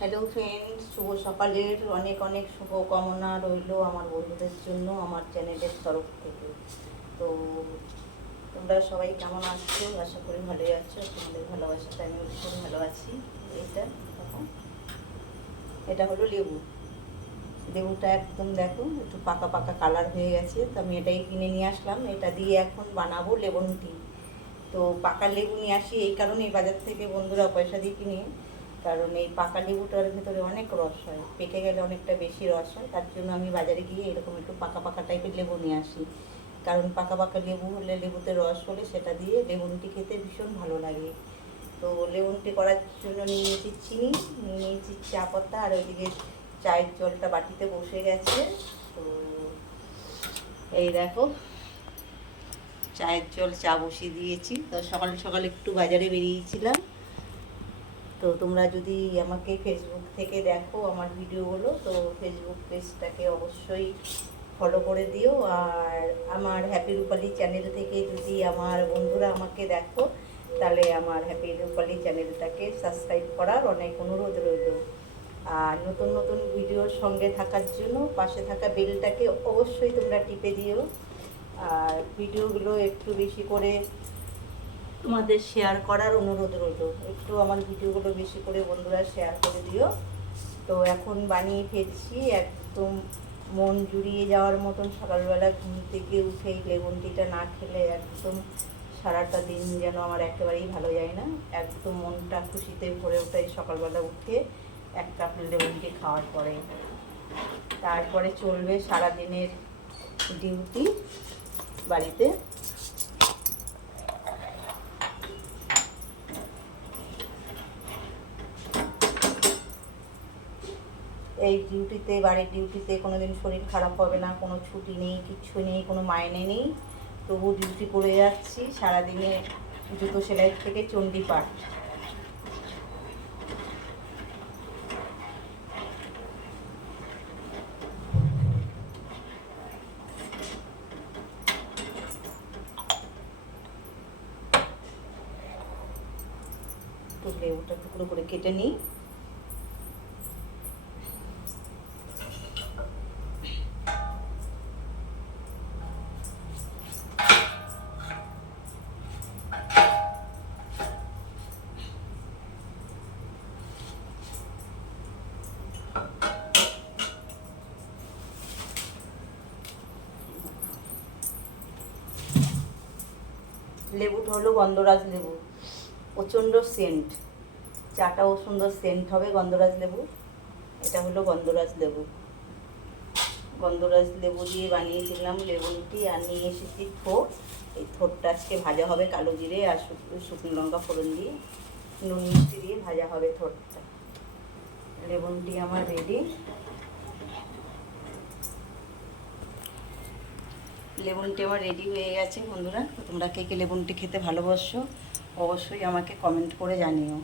Hello friends, শুভ সকালের অনেক অনেক শুভকামনা রইল আমার বন্ধুদের জন্য আমার চ্যানেলের তরফ থেকে। তো তোমরা সবাই কেমন আছো? আশা করি ভালোই আছো। তোমাদের ভালোবাসাতে আমিও ভীষণ ভালো আছি। এইটা দেখো, এটা হলো লেবু। লেবুটা একদম দেখো একটু পাকা পাকা কালার হয়ে গেছে, তো আমি এটাই কিনে নিয়ে আসলাম। এটা দিয়ে এখন বানাবো লেমন টি। তো পাকা লেবু নিয়ে আসি এই কারণেই বাজার থেকে, বন্ধুরা পয়সা দিয়ে কিনে, কারণ এই পাকা লেবুটার ভেতরে অনেক রস হয়, পেকে গেলে অনেকটা বেশি রস হয়। তার জন্য আমি বাজারে গিয়ে এরকম একটু পাকা পাকা টাইপের লেবু নিয়ে আসি, কারণ পাকা পাকা লেবু হলে, লেবুতে রস হলে সেটা দিয়ে লেমন টি খেতে ভীষণ ভালো লাগে। তো লেমন টি করার জন্য নিয়ে নিয়েছি চিনি, নিয়ে নিয়েছি চা পাতা, আর ওইদিকে চায়ের জলটা বাটিতে বসে গেছে। তো এই দেখো, চায়ের জল, চা বসিয়ে দিয়েছি। তো সকাল সকাল একটু বাজারে বেরিয়েছিলাম। তো তোমরা যদি আমাকে ফেসবুক থেকে দেখো আমার ভিডিওগুলো, তো ফেসবুক পেজটাকে অবশ্যই ফলো করে দিও। আর আমার হ্যাপি রূপালি চ্যানেল থেকে যদি আমার বন্ধুরা আমাকে দেখো, তাহলে আমার হ্যাপি রূপালি চ্যানেলটাকে সাবস্ক্রাইব করার অনেক অনুরোধ রইল। আর নতুন নতুন ভিডিওর সঙ্গে থাকার জন্য পাশে থাকা বেলটাকে অবশ্যই তোমরা টিপে দিও। আর ভিডিওগুলো একটু বেশি করে তোমাদের শেয়ার করার অনুরোধ রইল। একটু আমার ভিডিওগুলো বেশি করে বন্ধুরা শেয়ার করে দিও। তো এখন বানিয়ে ফেলছি, একদম মন জুড়িয়ে যাওয়ার মতন। সকালবেলা ঘুম থেকে উঠে এই লেমন টিটা না খেলে একদম সারাটা দিন যেন আমার একেবারেই ভালো যায় না। একদম মনটা খুশিতে ভরে ওঠে সকালবেলা উঠে এক কাপ লেমন টি খাওয়ার পরে। তারপরে চলবে সারাদিনের ডিউটি বাড়িতে। এই ডিউটিতে, বাড়ির ডিউটিতে কোনো দিন শরীর খারাপ হবে না, কোনো ছুটি নেই, কিচ্ছু নেই, কোনো মাইনে নেই, তবু ডিউটি করে যাচ্ছি সারাদিনে। জুতো সেলাই থেকে চণ্ডীপাঠ। তো লেবুটা টুকরো করে কেটে নিই। লেবুটা হলো গন্ধরাজ লেবু, প্রচণ্ড সেন্ট, চাটাও সুন্দর সেন্ট হবে গন্ধরাজ লেবু। এটা হলো গন্ধরাজ লেবু। গন্ধরাজ লেবু দিয়ে বানিয়েছিলাম লেমন টি। আর নিয়ে এসেছি থোড়। এই থোড়টা আজকে ভাজা হবে কালো জিরে আর শুকনো লঙ্কা ফোড়ন দিয়ে, নুন মিষ্টি দিয়ে ভাজা হবে থোড়টা। লেমন টি আমার রেডি। লেমন টি আমার রেডি হয়ে গেছে বন্ধুরা। তোমরা কে কে লেমন টি খেতে ভালোবাসো অবশ্যই আমাকে কমেন্ট করে জানিও।